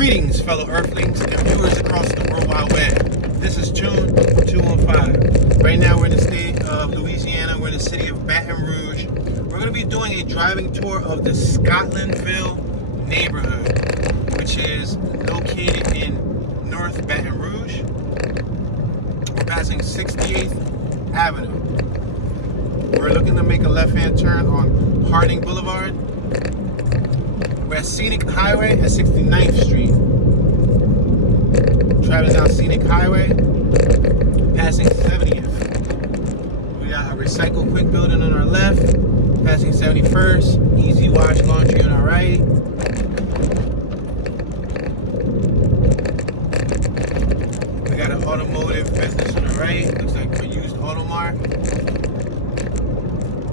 Greetings, fellow Earthlings and viewers across the World Wide Web. This is Tune 215. Right now we're in the state of Louisiana. We're in the city of Baton Rouge. We're going to be doing a driving tour of the Scotlandville neighborhood, which is located in North Baton Rouge. We're passing 68th Avenue. We're looking to make a left-hand turn on Harding Boulevard. We're at Scenic Highway at 69th Street. Traveling down Scenic Highway, passing 70th. We got a Recycle Quick building on our left, passing 71st. Easy Wash Laundry on our right. We got an automotive business on the right. Looks like a used auto mart.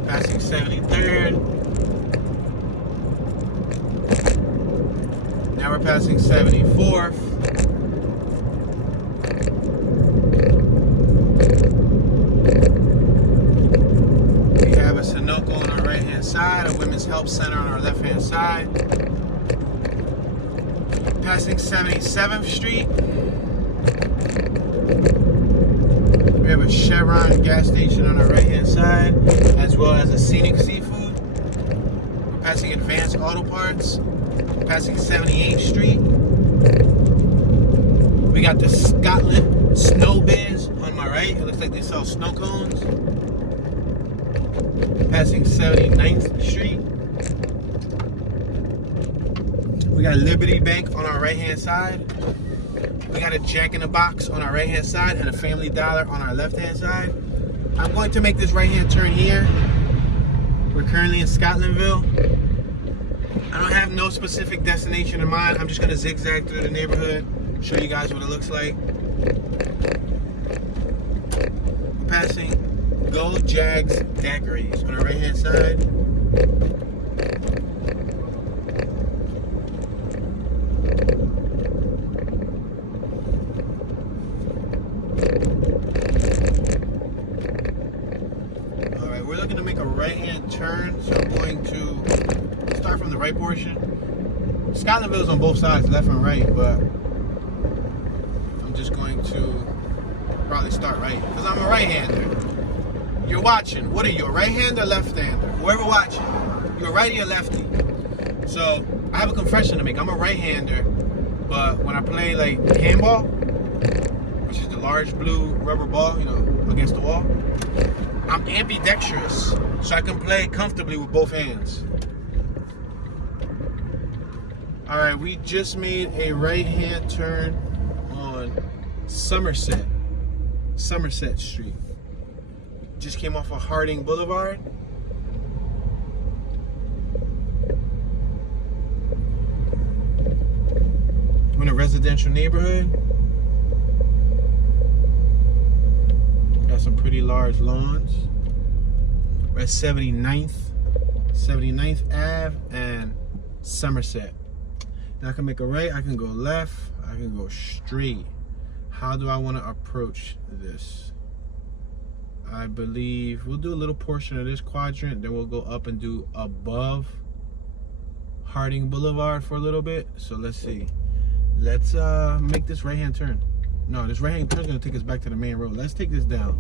Passing 73rd. Now we're passing 74th. We have a Sunoco on our right hand side, a Women's Health Center on our left hand side. Passing 77th Street. We have a Chevron gas station on our right hand side, as well as a Scenic Seafood. We're passing Advanced Auto Parts. Passing 78th Street. We got the Scotland Snow Biz on my right. It looks like they sell snow cones. Passing 79th Street. We got Liberty Bank on our right hand side. We got a Jack in the Box on our right hand side and a Family Dollar on our left hand side. I'm going to make this right hand turn here. We're currently in Scotlandville. I don't have no specific destination in mind. I'm just going to zigzag through the neighborhood, show you guys what it looks like. We're passing Gold Jags Daiquiris on the right hand side. Alright, we're looking to make a right hand turn, so I'm going to start from the right portion. Scotlandville is on both sides, left and right, but I'm just going to probably start right because I'm a right-hander. You're watching. What are you, a right-hander or left-hander? Whoever watching, you're a righty or lefty. So I have a confession to make. I'm a right-hander, but when I play like handball, which is the large blue rubber ball, you know, against the wall, I'm ambidextrous, so I can play comfortably with both hands. All right, we just made a right-hand turn on Somerset Street. Just came off of Harding Boulevard. We're in a residential neighborhood. Got some pretty large lawns. We're at 79th Ave and Somerset. Now I can make a right, I can go left, I can go straight. How do I want to approach this? I believe we'll do a little portion of this quadrant, then we'll go up and do above Harding Boulevard for a little bit. So let's see. Let's make this right-hand turn. No, this right-hand turn is going to take us back to the main road. Let's take this down.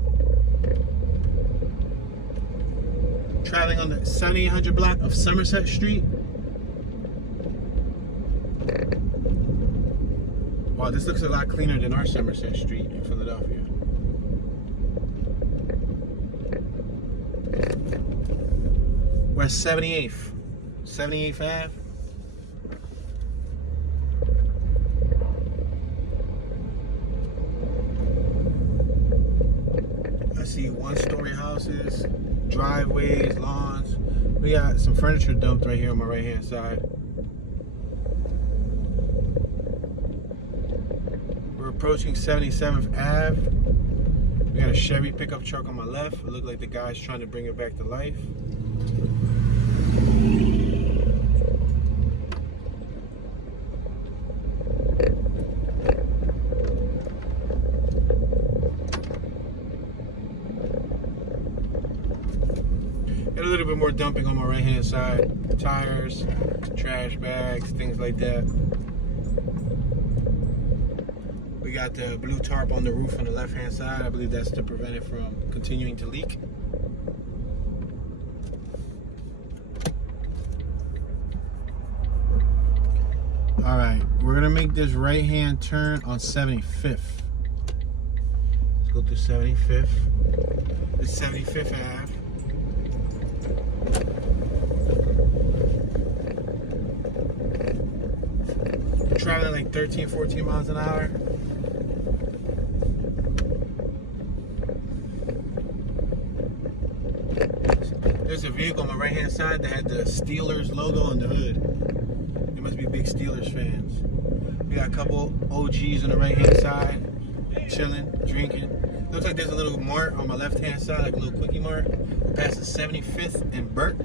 Traveling on the 7800 block of Somerset Street. Wow, this looks a lot cleaner than our Somerset Street in Philadelphia. We're at 78th Ave. I see one-story houses, driveways, lawns. We got some furniture dumped right here on my right-hand side. Approaching 77th Ave. We got a Chevy pickup truck on my left. It looked like the guy's trying to bring it back to life. Got a little bit more dumping on my right hand side. Tires, trash bags, things like that. We got the blue tarp on the roof on the left-hand side. I believe that's to prevent it from continuing to leak. All right, we're gonna make this right-hand turn on 75th. Let's go through 75th. This is 75th Ave. Traveling like 13, 14 miles an hour. There's a vehicle on my right-hand side that had the Steelers logo on the hood. They must be big Steelers fans. We got a couple OGs on the right-hand side, chilling, drinking. Looks like there's a little mart on my left-hand side, like a little quickie mart. We're past the 75th and Burt,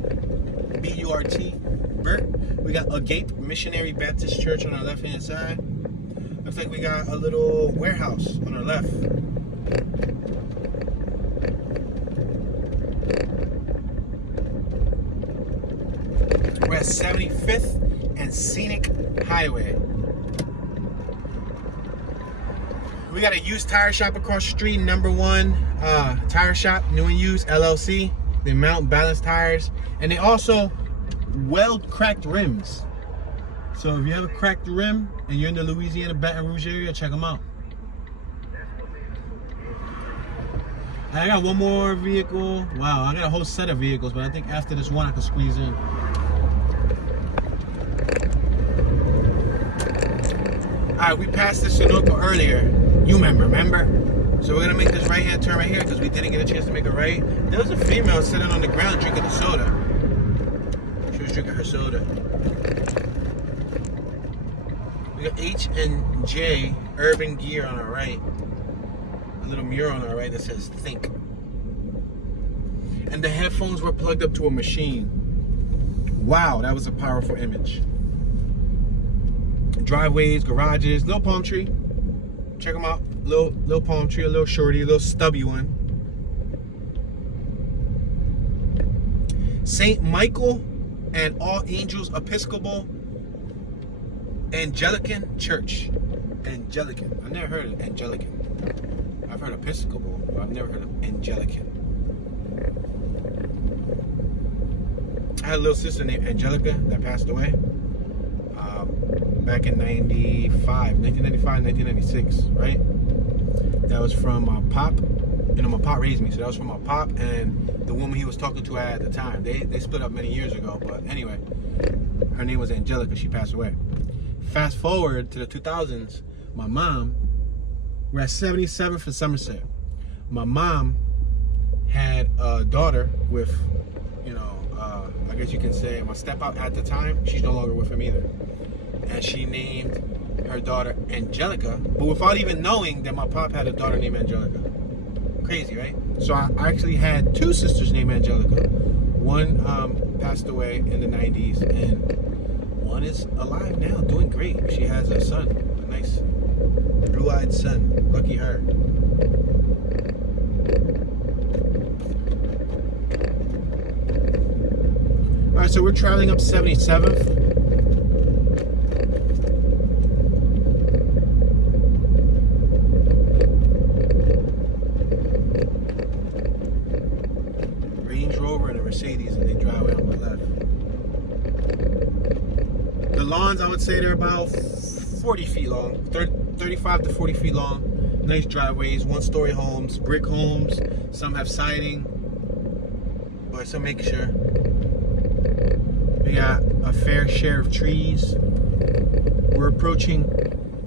B-U-R-T, Burt. We got Agape Missionary Baptist Church on our left-hand side. Looks like we got a little warehouse on our left. We're at 75th and Scenic Highway. We got a used tire shop across the street, number 1 tire shop, new and used, LLC. They mount balanced tires, and they also weld cracked rims. So if you have a cracked rim and you're in the Louisiana Baton Rouge area, check them out. I got one more vehicle. Wow, I got a whole set of vehicles, but I think after this one I can squeeze in. Alright, we passed the Sunoco earlier. You remember? So we're gonna make this right-hand turn right here because we didn't get a chance to make a right. There was a female sitting on the ground drinking a soda. She was drinking her soda. We got H&J Urban Gear on our right. A little mural on our right that says think. And the headphones were plugged up to a machine. Wow, that was a powerful image. Driveways, garages, little palm tree. Check them out. Little palm tree, a little shorty, a little stubby one. St. Michael and All Angels Episcopal Anglican Church. Anglican. I've never heard of Anglican. I've heard Episcopal, but I've never heard of Anglican. I had a little sister named Angelica that passed away back in 1995, 1996, right? That was from my pop. You know, my pop raised me, so that was from my pop and the woman he was talking to at the time. They split up many years ago, but anyway, her name was Angelica. She passed away. Fast forward to the 2000s, my mom, we're at 77th and Somerset. My mom had a daughter with, you know, I guess you can say my step-out at the time. She's no longer with him either. And she named her daughter Angelica, but without even knowing that my pop had a daughter named Angelica. Crazy, right? So I actually had 2 sisters named Angelica. One passed away in the 90s, and one is alive now, doing great. She has a son, a nice blue-eyed son. Lucky her. All right, so we're traveling up 77th. Mercedes, and they drive away on my left. The lawns, I would say they're about 40 feet long, 35 to 40 feet long. Nice driveways, 1-story homes, brick homes. Some have siding, but some make sure. We got a fair share of trees. We're approaching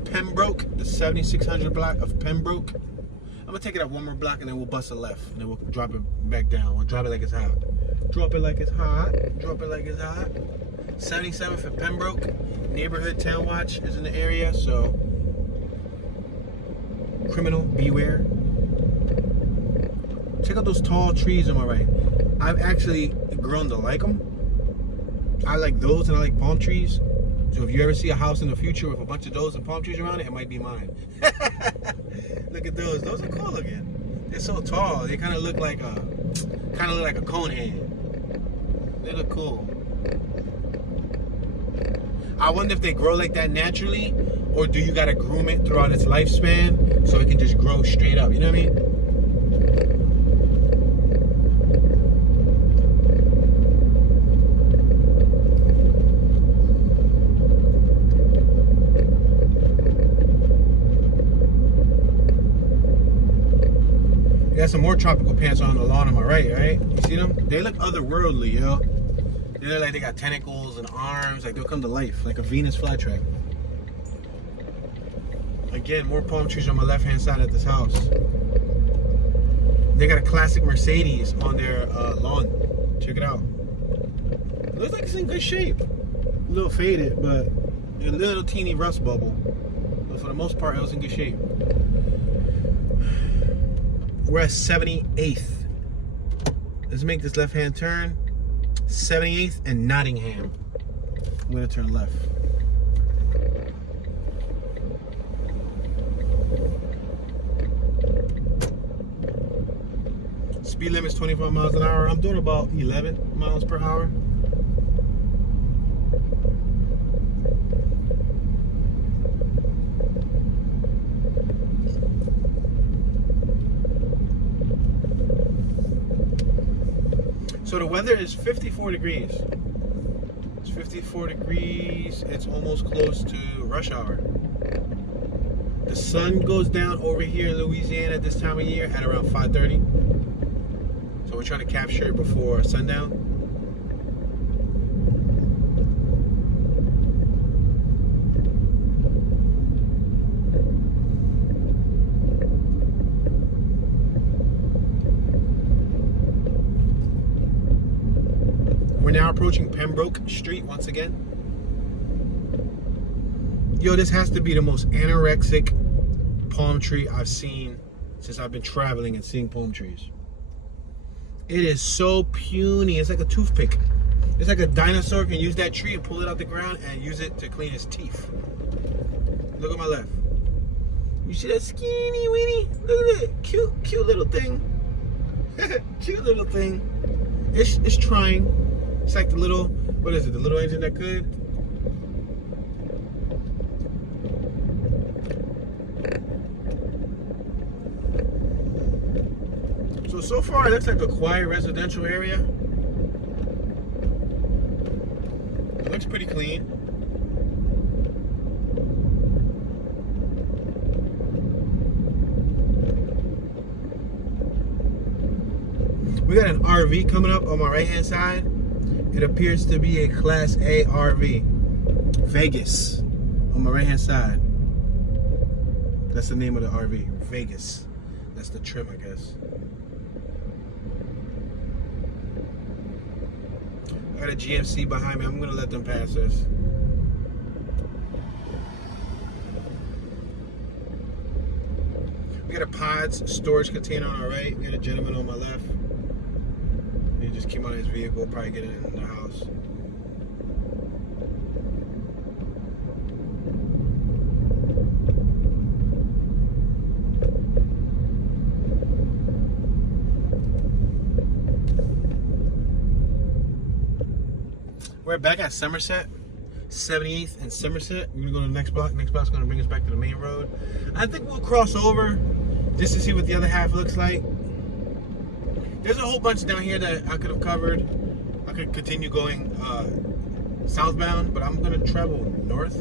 Pembroke, the 7600 block of Pembroke. I'm gonna take it up one more block and then we'll bust a left and then we'll drop it back down. We'll drop it like it's hot. Drop it like it's hot. Drop it like it's hot. 77 for Pembroke. Neighborhood Town Watch is in the area, so criminal beware. Check out those tall trees on my right. I've actually grown to like them. I like those and I like palm trees. So if you ever see a house in the future with a bunch of those and palm trees around it, it might be mine. Look at those. Those are cool looking. They're so tall. They kind of look like a cone head. They look cool. I wonder if they grow like that naturally Or do you gotta groom it throughout its lifespan so it can just grow straight up? You know what I mean? You got some more tropical plants on the lawn on my right? You see them? They look otherworldly, yo. They look like they got tentacles and arms, like they'll come to life, like a Venus flytrap. Again, more palm trees on my left-hand side of this house. They got a classic Mercedes on their lawn. Check it out. It looks like it's in good shape. A little faded, but a little teeny rust bubble. But for the most part, it was in good shape. We're at 78th. Let's make this left-hand turn. 78th and Nottingham. I'm gonna turn left. Speed limit is 25 miles an hour. I'm doing about 11 miles per hour. So the weather is 54 degrees. It's 54 degrees. It's almost close to rush hour. The sun goes down over here in Louisiana this time of year at around 5:30. So we're trying to capture it before sundown. We're now approaching Pembroke Street once again. Yo, this has to be the most anorexic palm tree I've seen since I've been traveling and seeing palm trees. It is so puny. It's like a toothpick. It's like a dinosaur can use that tree and pull it out the ground and use it to clean his teeth. Look at my left. You see that skinny weenie? Look at that cute little thing. Cute little thing. It's trying. It's like the little, what is it? The little engine that could. So far it looks like a quiet residential area. It looks pretty clean. We got an RV coming up on my right hand side. It appears to be a Class A RV. Vegas on my right hand side. That's the name of the RV. Vegas. That's the trim, I guess. I got a GMC behind me. I'm gonna let them pass us. We got a Pods storage container on our right. We got a gentleman on my left. He just came out of his vehicle, probably getting in the house. We're back at Somerset, 78th and Somerset. We're gonna go to the next block. Next block's gonna bring us back to the main road. I think we'll cross over just to see what the other half looks like. There's a whole bunch down here that I could have covered. I could continue going southbound, but I'm gonna travel north.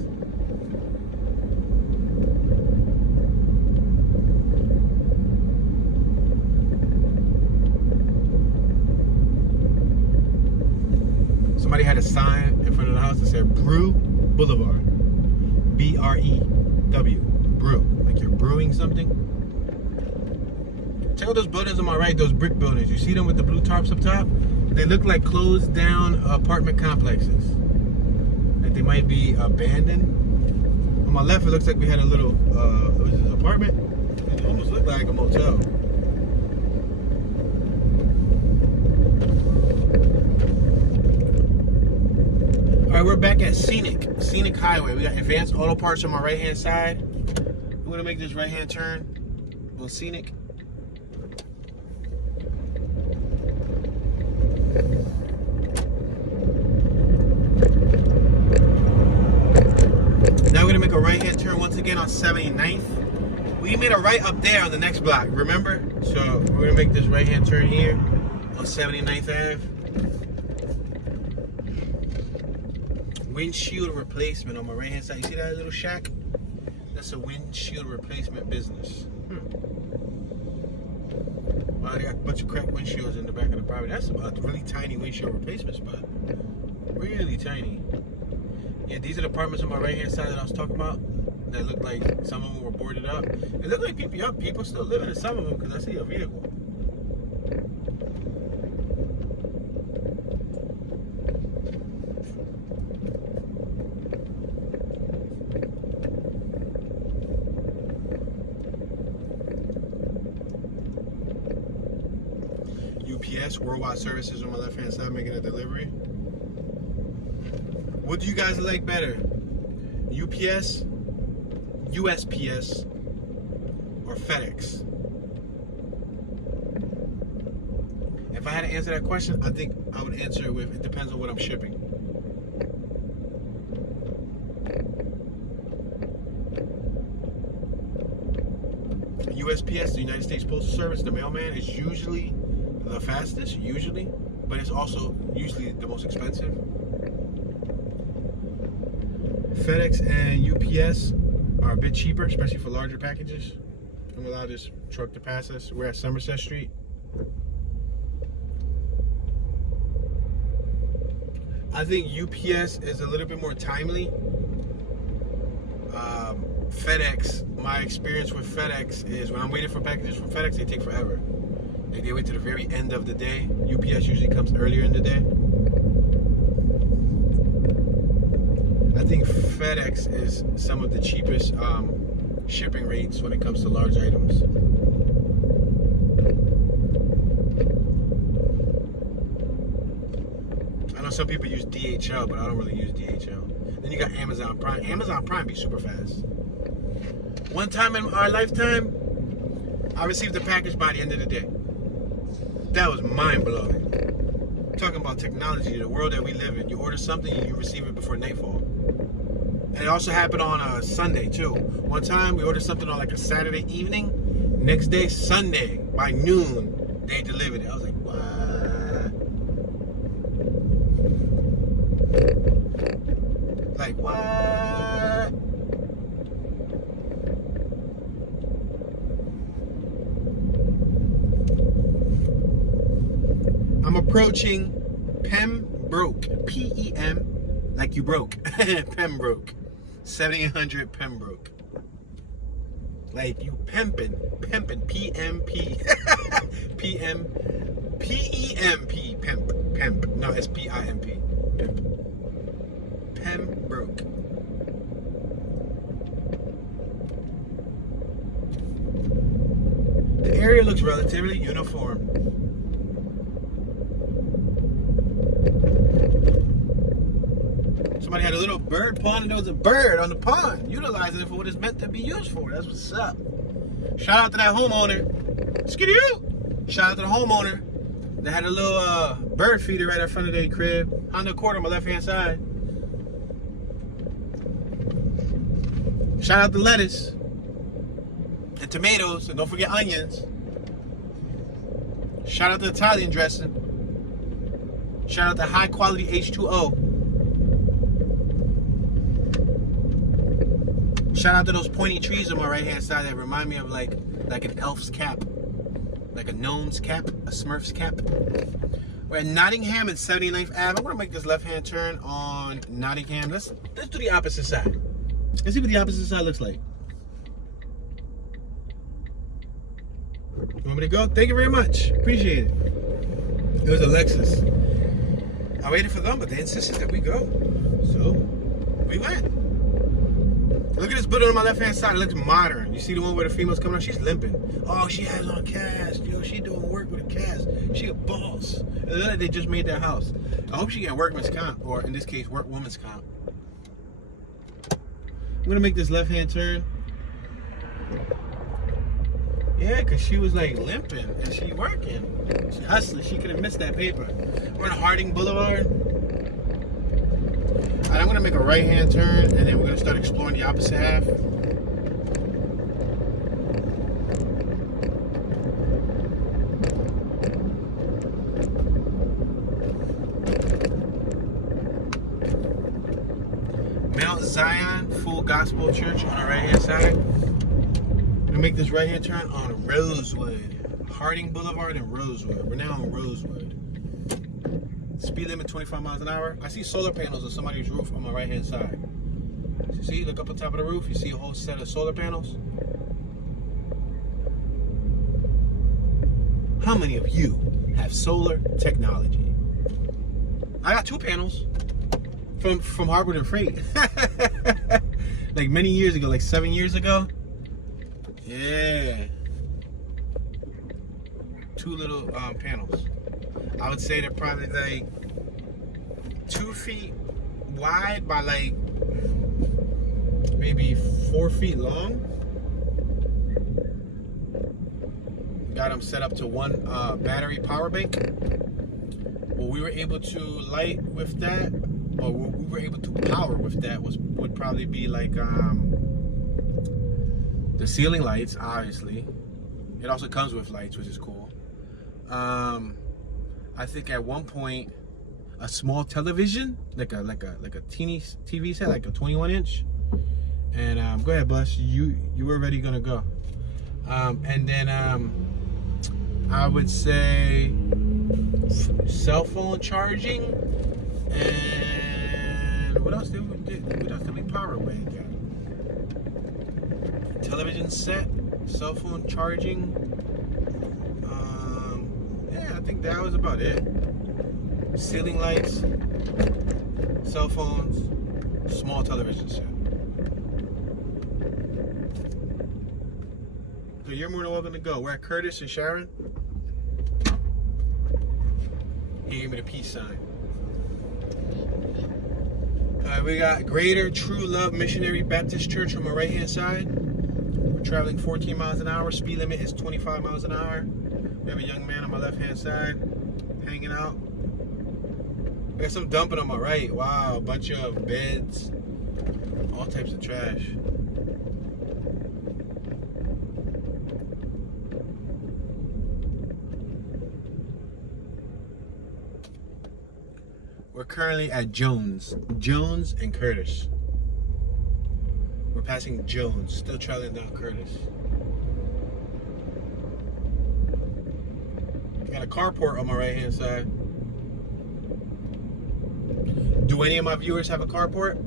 Somebody had a sign in front of the house that said Brew Boulevard. B-R-E-W. Brew. Like you're brewing something. Check out those buildings on my right, those brick buildings. You see them with the blue tarps up top? They look like closed down apartment complexes. Like they might be abandoned. On my left, it looks like we had a little what was this, apartment? It almost looked like a motel. All right, we're back at Scenic Highway. We got Advanced Auto Parts on my right-hand side. We're gonna make this right-hand turn on Scenic. Now we're gonna make a right-hand turn once again on 79th. We made a right up there on the next block, remember? So we're gonna make this right-hand turn here on 79th Ave. Windshield replacement on my right-hand side. You see that little shack? That's a windshield replacement business. Wow, they got a bunch of cracked windshields in the back of the property. That's a really tiny windshield replacement spot. Really tiny. Yeah, these are the apartments on my right-hand side that I was talking about. That look like some of them were boarded up. It looked like people still living in some of them because I see a vehicle. UPS, Worldwide Services on my left-hand side making a delivery. What do you guys like better? UPS, USPS, or FedEx? If I had to answer that question, I think I would answer it with, it depends on what I'm shipping. USPS, the United States Postal Service, the mailman, is usually the fastest, but it's also usually the most expensive. FedEx and UPS are a bit cheaper, especially for larger packages. I'm allowed this truck to pass us. We're at Somerset Street. I think UPS is a little bit more timely. FedEx, my experience with FedEx is when I'm waiting for packages from FedEx, they take forever. They wait to the very end of the day. UPS usually comes earlier in the day. I think FedEx is some of the cheapest shipping rates when it comes to large items. I know some people use DHL, but I don't really use DHL. Then you got Amazon Prime. Amazon Prime be super fast. One time in our lifetime, I received the package by the end of the day. That was mind-blowing. Talking about technology, the world that we live in. You order something and you receive it before nightfall. And it also happened on a Sunday too. One time we ordered something on like a Saturday evening. Next day, Sunday, by noon, they delivered it. I was like, what? Like, what? I'm approaching Pembroke, P-E-M, like you broke, Pembroke, 7800 Pembroke. Like you pimpin', P-M-P, P-M, P-E-M-P, pimp, no, it's P-I-M-P, pimp, Pembroke. The area looks relatively uniform. Somebody had a little bird pond and there was a bird on the pond, utilizing it for what it's meant to be used for. That's what's up. Shout out to that homeowner. Skidoo! Shout out to the homeowner that had a little bird feeder right in front of their crib. Honda Accord on my left hand side. Shout out to lettuce and tomatoes, and don't forget onions. Shout out to Italian dressing. Shout out to high quality H2O. Shout out to those pointy trees on my right hand side that remind me of like an elf's cap, like a gnome's cap, a smurf's cap. We're at Nottingham and 79th Ave. I'm gonna make this left hand turn on Nottingham. Let's do the opposite side. Let's see what the opposite side looks like. You want me to go? Thank you very much. Appreciate it. It was a Lexus. I waited for them, but they insisted that we go. So we went. Look at this building on my left-hand side. It looks modern. You see the one where the female's coming out? She's limping. Oh, she has on a cast. Yo, she doing work with a cast. She a boss. And look like they just made their house. I hope she get workman's comp, or in this case, woman's comp. I'm gonna make this left-hand turn. Yeah, because she was like limping and she working. She hustling. She could have missed that paper. We're on Harding Boulevard. Alright, I'm gonna make a right-hand turn and then we're gonna start exploring the opposite half. Mount Zion Full Gospel Church on the right hand side. We're gonna make this right hand turn on Rosewood. Harding Boulevard and Rosewood. We're now on Rosewood. Speed limit 25 miles an hour. I see solar panels on somebody's roof on my right hand side. See, look up on top of the roof, you see a whole set of solar panels. How many of you have solar technology? I got 2 panels from Harbor and Freight. Like many years ago, like 7 years ago. Yeah. 2 little panels. I would say they're probably like 2 feet wide by like maybe 4 feet long. Got them set up to 1 battery power bank. What we were able to light with that, or what we were able to power with that, would probably be like the ceiling lights. Obviously, it also comes with lights, which is cool. I think at one point a small television, like a teeny TV set, like a 21-inch. And go ahead, Bus. You were already gonna go. And then I would say cell phone charging, and what else did we power with? Television set, cell phone charging. Yeah, I think that was about it. Ceiling lights, cell phones, small television set. So you're more than welcome to go. We're at Curtis and Sharon. He gave me the peace sign. Alright, we got Greater True Love Missionary Baptist Church on my right hand side. We're traveling 14 miles an hour. Speed limit is 25 miles an hour. We have a young man on my left hand side hanging out. We got some dumping on my right. Wow, a bunch of beds, all types of trash. We're currently at Jones and Curtis. We're passing Jones, still traveling down Curtis. Got a carport on my right hand side. Do any of my viewers have a carport?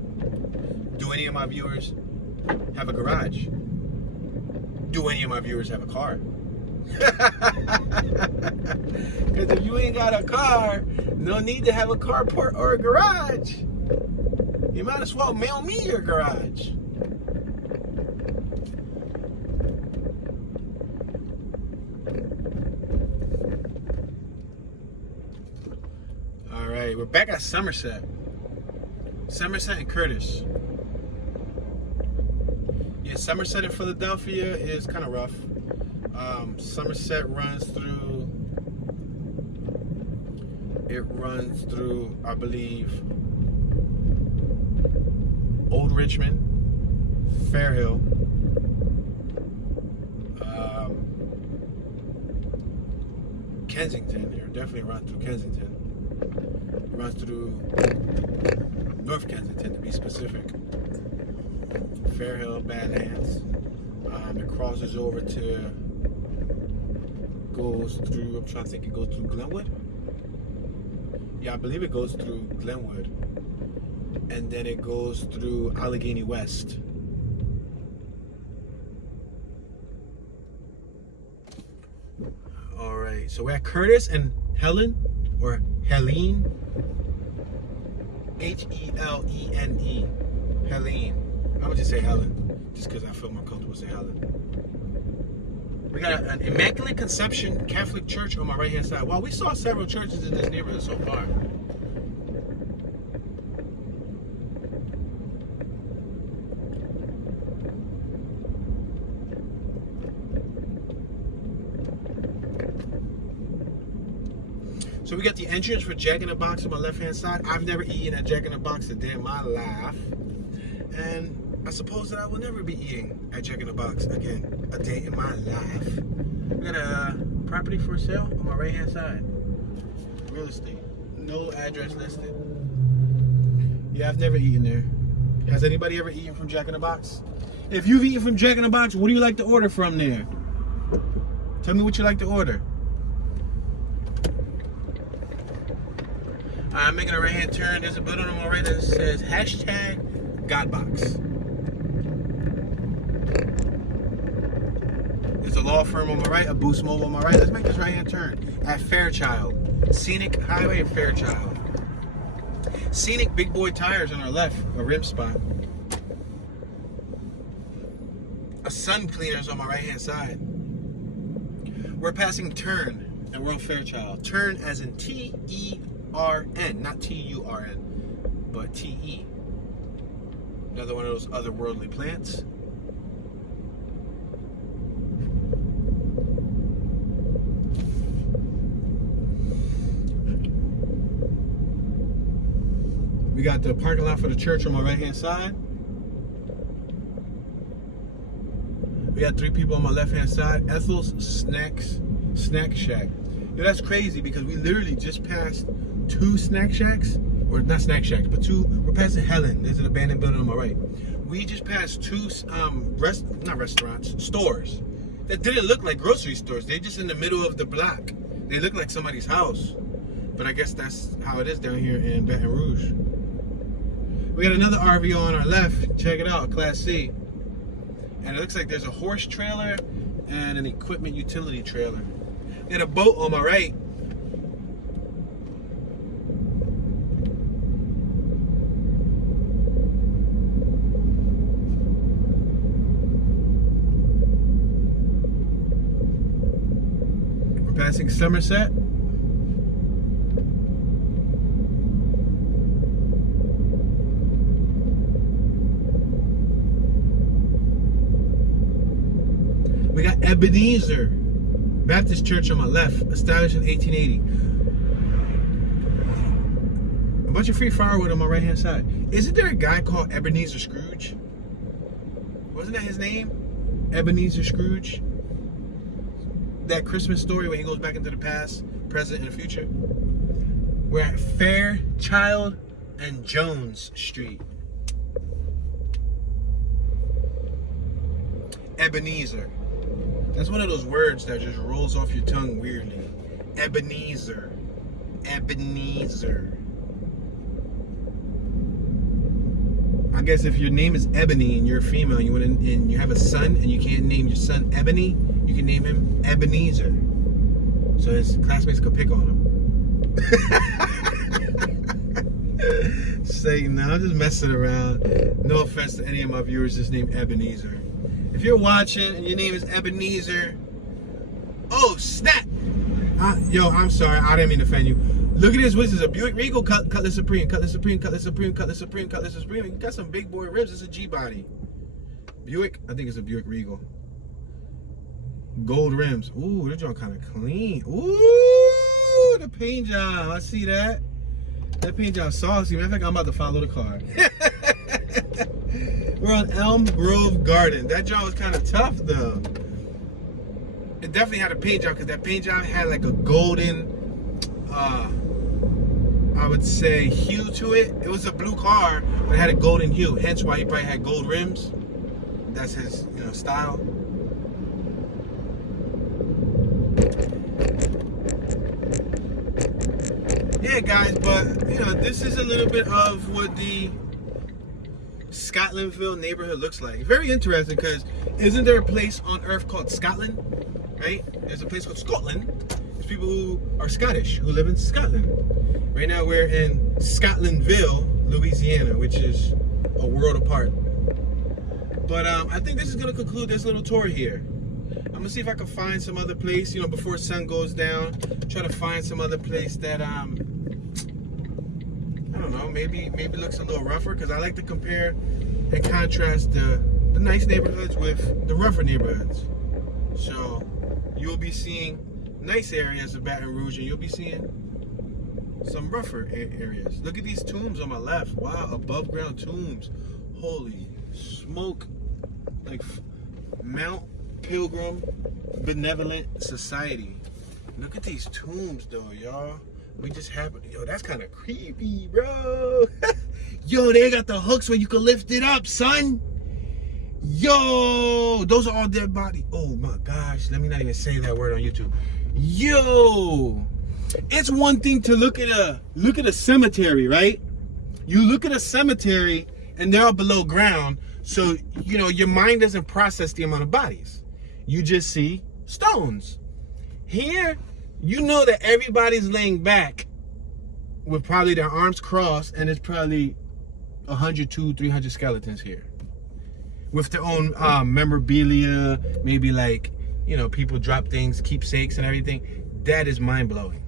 Do any of my viewers have a garage? Do any of my viewers have a car? Because if you ain't got a car, no need to have a carport or a garage. You might as well mail me your garage. Alright, we're back at Somerset and Curtis. Yeah, Somerset and Philadelphia is kind of rough. Somerset runs through, I believe, Old Richmond, Fairhill, Kensington. It definitely runs through Kensington. It runs through North Kensington, to be specific. Fairhill, Badlands. It crosses over to, goes through, I'm trying to think, it goes through Glenwood? Yeah, I believe it goes through Glenwood. And then it goes through Allegheny West. Alright, so we're at Curtis and Helen, or Helene. H-E-L-E-N-E. Helene. I'm going to just say Helen, just because I feel more comfortable saying Helen. We got an Immaculate Conception Catholic Church on my right hand side. Wow, we saw several churches in this neighborhood so far. So we got the entrance for Jack in the Box on my left hand side. I've never eaten at Jack in the Box a day in my life. And I suppose that I will never be eating at Jack in the Box again a day in my life. We got a property for sale on my right hand side. Real estate. No address listed. Yeah, I've never eaten there. Has anybody ever eaten from Jack in the Box? If you've eaten from Jack in the Box, what do you like to order from there? Tell me what you like to order. I'm making a right-hand turn. There's a building on my right that says #Godbox. There's a law firm on my right, a Boost Mobile on my right. Let's make this right-hand turn at Fairchild. Scenic Highway in Fairchild. Scenic Big Boy Tires on our left, a rim spot. A Sun Cleaners on my right-hand side. We're passing Turn, and we're on Fairchild. Turn as in T-E-R-N, not T-U-R-N, but T-E. Another one of those otherworldly plants. We got the parking lot for the church on my right-hand side. We got 3 people on my left-hand side. Ethel's Snack Shack. Yo, that's crazy because we literally just passed 2 snack shacks. Or not snack shacks, but 2. We're passing Helen. There's an abandoned building on my right. We just passed 2 stores that didn't look like grocery stores. They're just in the middle of the block. They look like somebody's house. But I guess that's how it is down here in Baton Rouge. We got another RV on our left. Check it out, Class C. And it looks like there's a horse trailer and an equipment utility trailer. We got a boat on my right. We're passing Somerset. We got Ebenezer Baptist Church on my left, established in 1880. A bunch of free firewood on my right-hand side. Isn't there a guy called Ebenezer Scrooge? Wasn't that his name? Ebenezer Scrooge? That Christmas story where he goes back into the past, present, and the future. We're at Fairchild and Jones Street. Ebenezer. That's one of those words that just rolls off your tongue weirdly. Ebenezer. Ebenezer. I guess if your name is Ebony and you're a female and you have a son and you can't name your son Ebony, you can name him Ebenezer. So his classmates could pick on him. Say, no, I'm just messing around. No offense to any of my viewers just named Ebenezer. If you're watching and your name is Ebenezer, oh snap! Yo, I'm sorry, I didn't mean to offend you. Look at this, which is a Buick Regal, Cutlass Supreme, Cutlass Supreme, Cutlass Supreme, Cutlass Supreme, Cutlass Supreme. You got some big boy ribs. It's a G body. Buick, I think it's a Buick Regal. Gold rims. Ooh, they're kind of clean. Ooh, the paint job. I see that. That paint job saucy. Matter of fact, I'm about to follow the car. We're on Elm Grove Garden. That job was kind of tough though. It definitely had a paint job because that paint job had like a golden, I would say, hue to it. It was a blue car, but it had a golden hue. Hence why he probably had gold rims. That's his, style. Yeah, guys, but this is a little bit of what the Scotlandville neighborhood looks like. Very interesting because isn't there a place on earth called Scotland? Right? There's a place called Scotland. There's people who are Scottish who live in Scotland. Right now we're in Scotlandville, Louisiana, which is a world apart. But I think this is going to conclude this little tour here. I'm going to see if I can find some other place, before sun goes down. Try to find some other place that I don't know, maybe looks a little rougher, because I like to compare and contrast the nice neighborhoods with the rougher neighborhoods. So you'll be seeing nice areas of Baton Rouge, and you'll be seeing some rougher areas. Look at these tombs on my left. Wow, above ground tombs. Holy smoke. Like Mount Pilgrim Benevolent Society. Look at these tombs though, y'all. We just happened, that's kind of creepy, bro. Yo, they got the hooks where you can lift it up, son. Yo, those are all dead body. Oh my gosh, let me not even say that word on YouTube. Yo, it's one thing to look at a cemetery, right? You look at a cemetery and they're all below ground, so you know your mind doesn't process the amount of bodies. You just see stones. Here, you know that everybody's laying back with probably their arms crossed, and it's probably 100, 200, 300 skeletons here. With their own memorabilia, maybe like, you know, people drop things, keepsakes and everything. That is mind-blowing.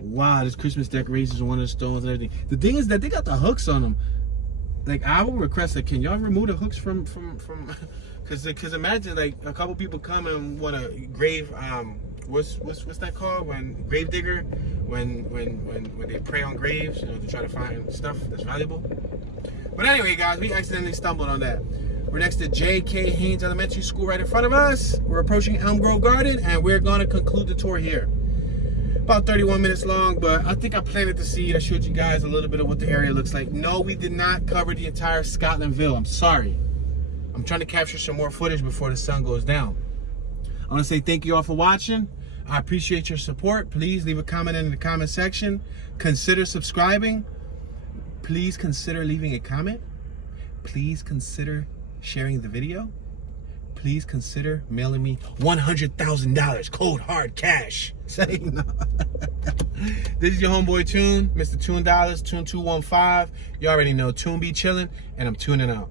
Wow, there's Christmas decorations on one of the stones and everything. The thing is that they got the hooks on them. Like, I will request that, can y'all remove the hooks from because imagine like a couple people come and want a grave, what's that called, when grave digger, when they prey on graves, you know, to try to find stuff that's valuable. But anyway, guys, we accidentally stumbled on that. We're next to J.K. Haynes Elementary School right in front of us. We're approaching Elm Grove Garden, and we're going to conclude the tour here. About 31 minutes long, but I think I planted the seed. I showed you guys a little bit of what the area looks like. No, we did not cover the entire Scotlandville. I'm sorry. I'm trying to capture some more footage before the sun goes down. I want to say thank you all for watching. I appreciate your support. Please leave a comment in the comment section. Consider subscribing. Please consider leaving a comment. Please consider sharing the video. Please consider mailing me $100,000 cold hard cash. Say no. This is your homeboy Tune, Mr. Tune Dollars, Tune 215. You already know Tune be chilling, and I'm tuning out.